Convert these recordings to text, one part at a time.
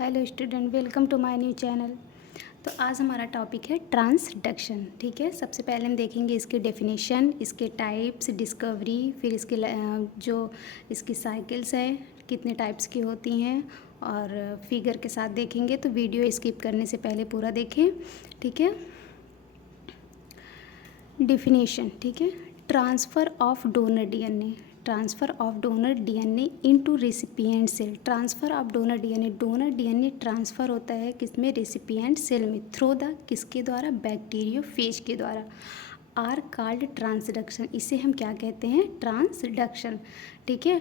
Hello student, welcome to my new channel. तो आज हमारा टॉपिक है ट्रांसडक्शन। ठीक है, सबसे पहले हम देखेंगे इसके डेफिनेशन, इसके टाइप्स, डिस्कवरी, फिर इसके जो इसकी साइकिल्स है कितने टाइप्स की होती हैं और फिगर के साथ देखेंगे। तो वीडियो स्किप करने से पहले पूरा देखें। ठीक है, डेफिनेशन। ठीक है, transfer of donor DNA, transfer of donor DNA into recipient cell. Transfer of donor DNA transfer होता है किसमें? रेसिपिएंट सेल में, थ्रू द किसके द्वारा? बैक्टीरियोफेज के द्वारा। आर कॉल्ड ट्रांसडक्शन, इसे हम क्या कहते हैं? ट्रांसडक्शन। ठीक है,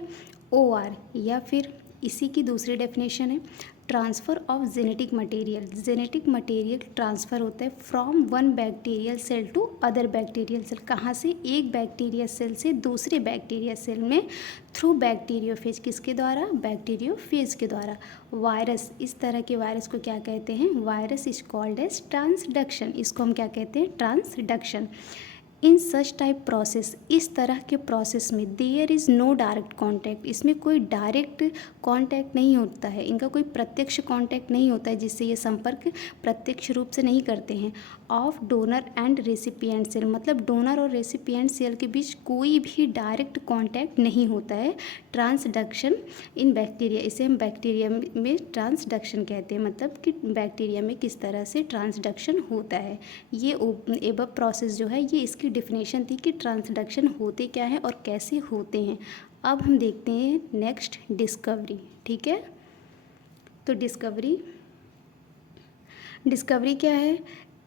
ओ आर, या फिर इसी की दूसरी डेफिनेशन है transfer of genetic material. Genetic material transfer होता है from one bacterial cell to other bacterial cell. कहाँ से? एक बैक्टीरिया सेल से दूसरे बैक्टीरिया सेल में, थ्रू बैक्टीरियोफेज। किसके द्वारा? बैक्टीरियोफेज के द्वारा। वायरस, इस तरह के वायरस को क्या कहते हैं? Virus is called as transduction. इसको हम क्या कहते हैं? Transduction. In such type process, इस तरह के प्रोसेस में there is no direct contact, इसमें कोई डायरेक्ट कॉन्टैक्ट नहीं होता है, इनका कोई प्रत्यक्ष कॉन्टैक्ट नहीं होता है, जिससे ये संपर्क प्रत्यक्ष रूप से नहीं करते हैं। Of donor and recipient cell, मतलब डोनर और रेसिपिएंट सेल के बीच कोई भी डायरेक्ट कॉन्टैक्ट नहीं होता है। ट्रांसडक्शन इन बैक्टीरिया, इसे हम बैक्टीरिया में ट्रांसडक्शन कहते हैं, मतलब कि बैक्टीरिया में किस तरह से ट्रांसडक्शन होता है। ये एबव प्रोसेस जो है, ये इसकी डेफिनेशन थी कि ट्रांसडक्शन होते क्या है और कैसे होते हैं। अब हम देखते हैं नेक्स्ट डिस्कवरी। ठीक है, तो डिस्कवरी क्या है?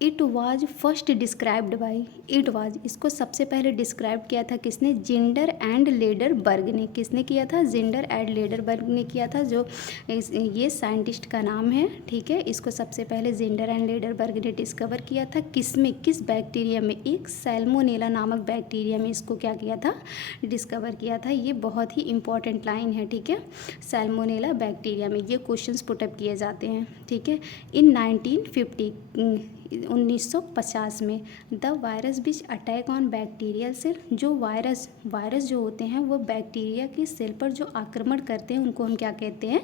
It was first described by, it was, इसको सबसे पहले डिस्क्राइब किया था किसने? जिंडर एंड लेडरबर्ग ने। किसने किया था? जिंडर एंड लेडरबर्ग ने किया था, जो ये साइंटिस्ट का नाम है। ठीक है, इसको सबसे पहले जिंडर एंड लेडरबर्ग ने डिस्कवर किया था। किसमें? किस बैक्टीरिया में? एक सैल्मोनेला नामक बैक्टीरिया में इसको क्या किया था? डिस्कवर किया था। ये बहुत ही इंपॉर्टेंट लाइन है। ठीक है, सैल्मोनेला बैक्टीरिया में ये क्वेश्चंस पुटअप किए जाते हैं। ठीक है, इन 1950 में the virus which attack on bacterial cell, जो वायरस जो होते हैं वो बैक्टीरिया के सेल पर जो आक्रमण करते हैं उनको हम क्या कहते हैं?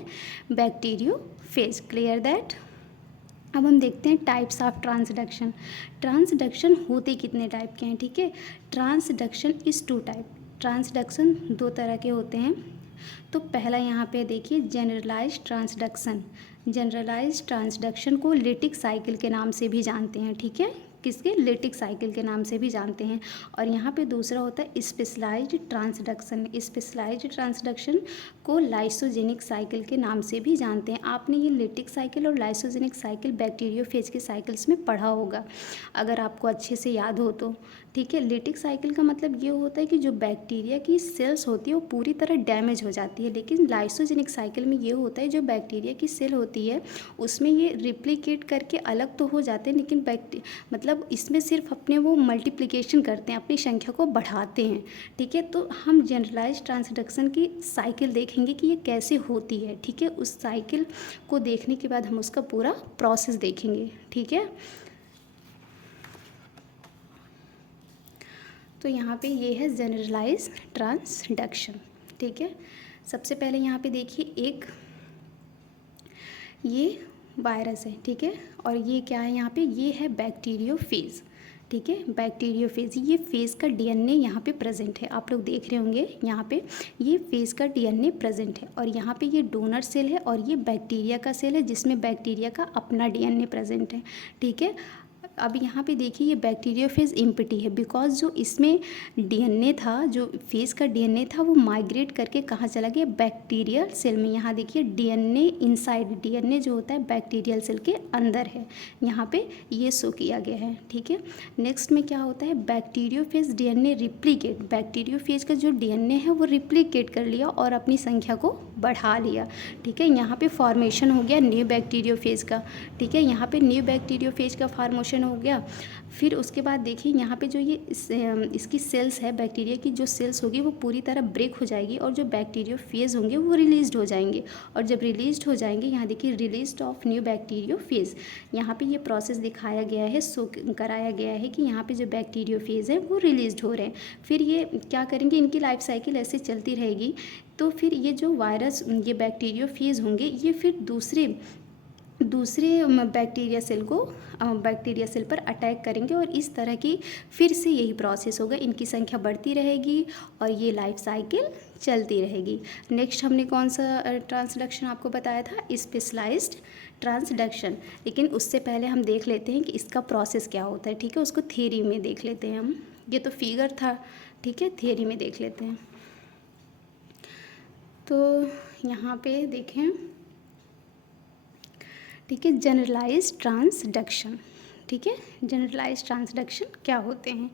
बैक्टीरियोफेज। Clear that? अब हम देखते हैं टाइप्स ऑफ ट्रांसडक्शन। ट्रांसडक्शन होते कितने टाइप के हैं? ठीक है, transduction is two type, transduction दो तरह के होते हैं। तो पहला यहाँ पे देखिए जनरलाइज्ड ट्रांसडक्शन। जनरलाइज्ड ट्रांसडक्शन को लिटिक साइकिल के नाम से भी जानते हैं। ठीक है, किसके? लिटिक साइकिल के नाम से भी जानते हैं। और यहाँ पे दूसरा होता है स्पेशलाइज्ड ट्रांसडक्शन। स्पेशलाइज्ड ट्रांसडक्शन को लाइसोजेनिक साइकिल के नाम से भी जानते हैं। आपने ये लिटिक साइकिल और लाइसोजेनिक साइकिल बैक्टीरियोफेज के साइकिल्स में पढ़ा होगा, अगर आपको अच्छे से याद हो तो। ठीक है, लिटिक साइकिल का मतलब ये होता है कि जो बैक्टीरिया की सेल्स होती है वो पूरी तरह डैमेज हो जाती है, लेकिन लाइसोजेनिक साइकिल में ये होता है जो बैक्टीरिया की सेल होती है उसमें ये रिप्लिकेट करके अलग तो हो जाते हैं, लेकिन मतलब इसमें सिर्फ अपने वो मल्टीप्लिकेशन करते हैं, अपनी संख्या को बढ़ाते हैं। ठीक है, तो हम जनरलाइज ट्रांसडक्शन की साइकिल देखेंगे कि ये कैसे होती है। ठीक है, उस साइकिल को देखने के बाद हम उसका पूरा प्रोसेस देखेंगे। ठीक है, तो यहाँ पे ये है जनरलाइज ट्रांसडक्शन। ठीक है, सबसे पहले यहाँ पे देखिए एक ये वायरस है। ठीक है, और ये क्या है? यहाँ पे ये है बैक्टीरियोफेज। ठीक है, बैक्टीरियोफेज, ये फेज का डीएनए यहाँ पे प्रेजेंट है। आप लोग देख रहे होंगे यहाँ पे ये फेज का डीएनए प्रेजेंट है, और यहाँ पे ये डोनर सेल है और ये बैक्टीरिया का सेल है जिसमें बैक्टीरिया का अपना डीएनए प्रेजेंट है। ठीक है, अब यहाँ पे देखिए ये बैक्टीरियोफेज एम्प्टी है, बिकॉज जो इसमें डीएनए था, जो फेज का डीएनए था, वो माइग्रेट करके कहाँ चला गया? बैक्टीरियल सेल में। यहाँ देखिए डीएनए इनसाइड, डीएनए जो होता है बैक्टीरियल सेल के अंदर है, यहाँ पे ये शो किया गया है। ठीक है, नेक्स्ट में क्या होता है? बैक्टीरियोफेज डीएनए रिप्लिकेट, बैक्टीरियोफेज का जो डीएनए है वो रिप्लिकेट कर लिया और अपनी संख्या को बढ़ा लिया। ठीक है, यहाँ पे फॉर्मेशन हो गया न्यू बैक्टीरियोफेज का। ठीक है, यहाँ पे न्यू बैक्टीरियोफेज का फॉर्मेशन हो गया। फिर उसके बाद देखिए यहाँ पे जो ये इसकी सेल्स है, बैक्टीरिया की जो सेल्स होगी वो पूरी तरह ब्रेक हो जाएगी और जो बैक्टीरियोफेज होंगे वो रिलीज्ड हो जाएंगे। और जब रिलीज्ड हो जाएंगे, यहाँ देखिए रिलीज्ड ऑफ न्यू बैक्टीरियोफेज, यहाँ पे ये प्रोसेस दिखाया गया है, शो कराया गया है कि यहाँ पे जो बैक्टीरियोफेज है वो रिलीज्ड हो रहे हैं। फिर ये क्या करेंगे? इनकी लाइफ साइकिल ऐसे चलती रहेगी। तो फिर ये जो वायरस, ये बैक्टीरियोफेज होंगे, ये फिर दूसरे दूसरे बैक्टीरिया सेल को बैक्टीरिया सेल पर अटैक करेंगे और इस तरह की फिर से यही प्रोसेस होगा, इनकी संख्या बढ़ती रहेगी और ये लाइफ साइकिल चलती रहेगी। नेक्स्ट हमने कौन सा ट्रांसडक्शन आपको बताया था, स्पेशलाइज्ड ट्रांसडक्शन। लेकिन उससे पहले हम देख लेते हैं कि इसका प्रोसेस क्या होता है, ठीक है, उसको थियरी में देख लेते हैं हम। ये तो फिगर था, ठीक है, थियरी में देख लेते हैं। तो यहाँ पे देखें, ठीक है, जनरलाइज ट्रांसडक्शन, ठीक है, जनरलाइज ट्रांसडक्शन क्या होते हैं,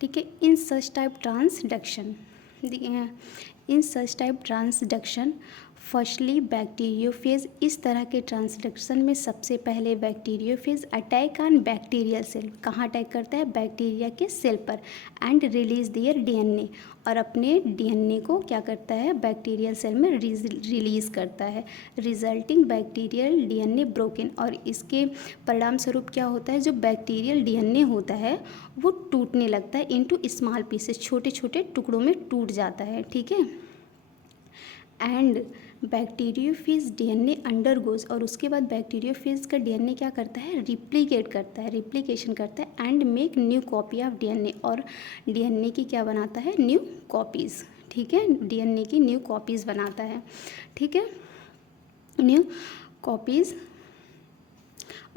ठीक है। In such type transduction, in such type transduction firstly bacteriophage, इस तरह के ट्रांसडक्शन में सबसे पहले bacteriophage attack on bacterial cell, कहाँ अटैक करता है, बैक्टीरिया के सेल पर, एंड रिलीज दियर डीएनए, और अपने डीएनए को क्या करता है, बैक्टीरियल सेल में रिलीज़ करता है, रिजल्टिंग बैक्टीरियल डीएनए ब्रोकन, और इसके परिणाम स्वरूप क्या होता है, जो बैक्टीरियल डीएनए होता है वो टूटने लगता है इनटू स्मॉल पीसेस, छोटे छोटे टुकड़ों में टूट जाता है, ठीक है। एंड बैक्टीरियोफेज डीएनए अंडरगोज, और उसके बाद बैक्टीरियोफेज का डीएनए क्या करता है, रिप्लिकेट करता है, रिप्लिकेशन करता है, and make new copy of DNA, और डीएनए की क्या बनाता है, न्यू कॉपीज़, ठीक है, डीएनए की न्यू कॉपीज़ बनाता है, ठीक है, new copies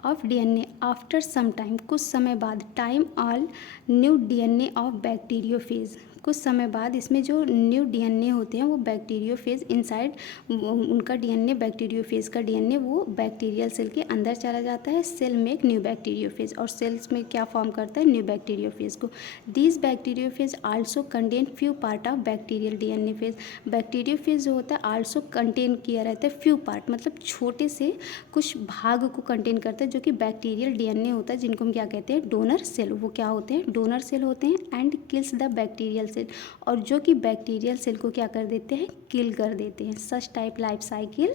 of DNA after some time, कुछ समय बाद, time all new DNA of bacteriophage, कुछ समय बाद इसमें जो न्यू डीएनए होते हैं वो बैक्टीरियोफेज इनसाइड, उनका डीएनए, बैक्टीरियोफेज का डीएनए वो बैक्टीरियल सेल के अंदर चला जाता है, सेल मेक न्यू बैक्टीरियोफेज, और सेल्स में क्या फॉर्म करता है, न्यू बैक्टीरियोफेज को। This bacteriophage also contain few part of bacterial DNA phase, bacteriophage जो होता है आल्सो कंटेन किया रहता है फ्यू पार्ट, मतलब छोटे से कुछ भाग को कंटेन करता है जो कि बैक्टीरियल डीएनए होता है, जिनको हम क्या कहते हैं, डोनर सेल, वो क्या होते हैं, डोनर सेल होते हैं, and kills the bacterial cell, और जो कि बैक्टीरियल सेल को क्या कर देते हैं, किल कर देते हैं। Such type life cycle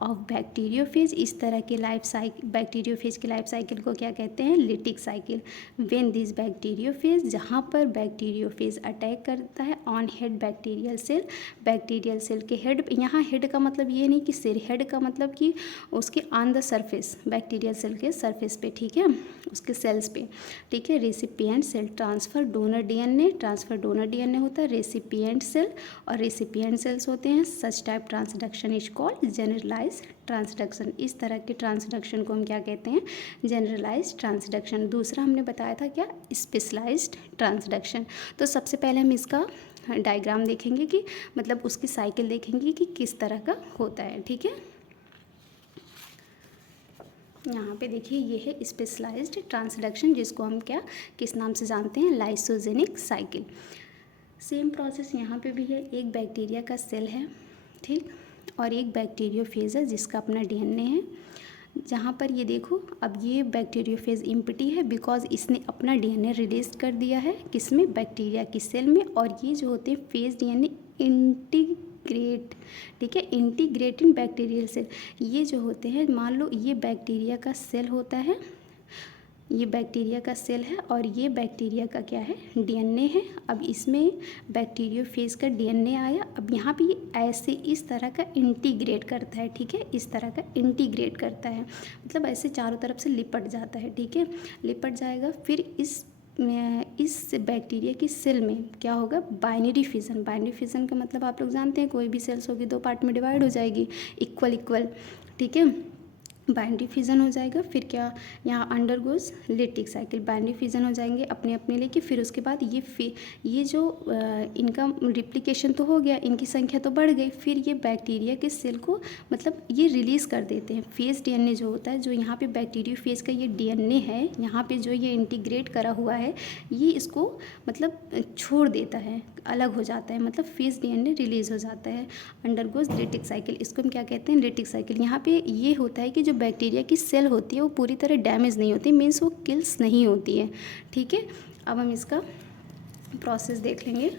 of bacteriophage, इस तरह के लाइफ साइकिल, बैक्टीरियोफेज की लाइफ साइकिल को क्या कहते हैं, lytic cycle. When this bacteriophage, जहाँ पर बैक्टीरियोफेज अटैक करता है on head bacterial cell, bacterial cell के हेड, यहाँ हेड का मतलब ये नहीं कि सिर, हेड का मतलब कि उसके on the surface, bacterial cell के सरफेस पे, ठीक है, उसके सेल्स पे, ठीक है। Recipient cell transfer donor DNA, transfer donor DNA होता है, रेसिपिएंट सेल और रेसिपिएंट सेल्स होते हैं। Such type transduction is called generalized transduction, इस तरह के ट्रांसडक्शन को हम क्या कहते हैं, जनरलाइज ट्रांसडक्शन। दूसरा हमने बताया था क्या, स्पेशलाइज्ड ट्रांसडक्शन। तो सबसे पहले हम इसका डायग्राम देखेंगे कि मतलब उसकी साइकिल देखेंगे कि किस तरह का होता है, ठीक है। यहाँ पे देखिए ये है स्पेशलाइज्ड ट्रांसडक्शन, जिसको हम क्या किस नाम से जानते हैं, लाइसोजेनिक साइकिल। सेम प्रोसेस यहाँ पे भी है, एक बैक्टीरिया का सेल है, ठीक, और एक बैक्टीरियोफेज है जिसका अपना डीएनए है। जहाँ पर ये देखो, अब ये बैक्टीरियोफेज इम्पटी है बिकॉज इसने अपना डीएनए रिलीज कर दिया है किसमें, बैक्टीरिया की सेल में, और ये जो होते हैं फेज डीएनए इंटीग्रेट, ठीक है, इंटीग्रेट इन बैक्टीरियल सेल, ये जो होते हैं, मान लो ये बैक्टीरिया का सेल होता है, ये बैक्टीरिया का सेल है और ये बैक्टीरिया का क्या है, डीएनए है। अब इसमें बैक्टीरियोफेज का डीएनए आया, अब यहाँ पे ऐसे इस तरह का इंटीग्रेट करता है, ठीक है, इस तरह का इंटीग्रेट करता है, मतलब ऐसे चारों तरफ से लिपट जाता है, ठीक है, लिपट जाएगा। फिर इस बैक्टीरिया की सेल में क्या होगा, बाइनरी फिजन। बाइनरी फिजन का मतलब आप लोग जानते हैं, कोई भी सेल्स होगी दो पार्ट में डिवाइड हो जाएगी, इक्वल इक्वल, ठीक है, बाइनरी फिजन हो जाएगा। फिर क्या, यहाँ undergoes lytic cycle, binary fission हो जाएंगे अपने अपने लेके, फिर उसके बाद ये जो इनका रिप्लिकेशन तो हो गया, इनकी संख्या तो बढ़ गई, फिर ये बैक्टीरिया के सेल को मतलब ये रिलीज़ कर देते हैं। फेज डीएनए जो होता है, जो यहाँ पे बैक्टीरियो फेज का ये डीएनए है, यहाँ पे जो ये इंटीग्रेट करा हुआ है, ये इसको मतलब छोड़ देता है, अलग हो जाता है, मतलब फेज डीएनए रिलीज़ हो जाता है, अंडरगोज लिटिक साइकिल, इसको हम क्या कहते हैं, लिटिक साइकिल। यहाँ पे ये होता है कि जो बैक्टीरिया की सेल होती है वो पूरी तरह डैमेज नहीं होती, मीन्स वो किल्स नहीं होती है, ठीक है। अब हम इसका प्रोसेस देख लेंगे,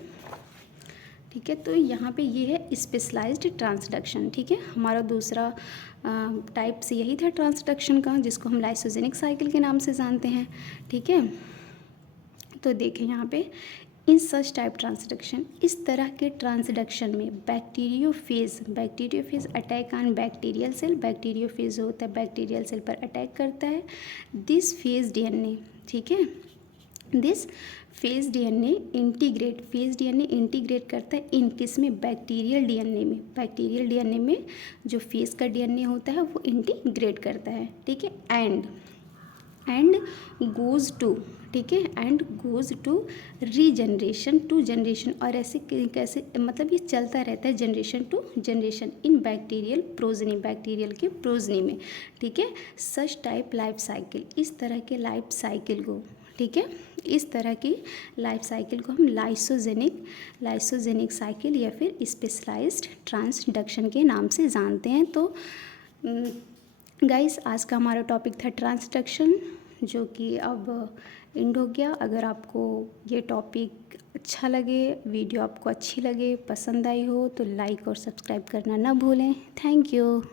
ठीक है। तो यहाँ पे ये है स्पेशलाइज्ड ट्रांसडक्शन, ठीक है, हमारा दूसरा टाइप से यही था ट्रांसडक्शन का, जिसको हम लाइसोजेनिक साइकिल के नाम से जानते हैं, ठीक है। तो देखें यहाँ पे इन सच टाइप ट्रांसडक्शन, इस तरह के ट्रांसडक्शन में bacteriophage attack on bacterial cell, bacteriophage जो होता है बैक्टीरियल सेल पर अटैक करता है। दिस फेज डीएनए, ठीक है, दिस फेज डीएनए इंटीग्रेट करता है इन किस में, बैक्टीरियल डीएनए में, बैक्टीरियल डीएनए में जो फेज का डीएनए होता है वो इंटीग्रेट करता है, ठीक है। एंड गोज़ टू, ठीक है, and goes to regeneration to generation, और ऐसे कैसे मतलब ये चलता रहता है generation to generation in bacterial progeny, bacterial के प्रोजनी में, ठीक है। सच टाइप लाइफ साइकिल, इस तरह के लाइफ साइकिल को, ठीक है, इस तरह की लाइफ साइकिल को हम लाइसोजेनिक साइकिल या फिर स्पेशलाइज्ड ट्रांसडक्शन के नाम से जानते हैं। तो गाइस आज का हमारा टॉपिक था ट्रांसडक्शन, जो कि अब एंड हो गया। अगर आपको ये टॉपिक अच्छा लगे, वीडियो आपको अच्छी लगे, पसंद आई हो, तो लाइक और सब्सक्राइब करना ना भूलें। Thank you.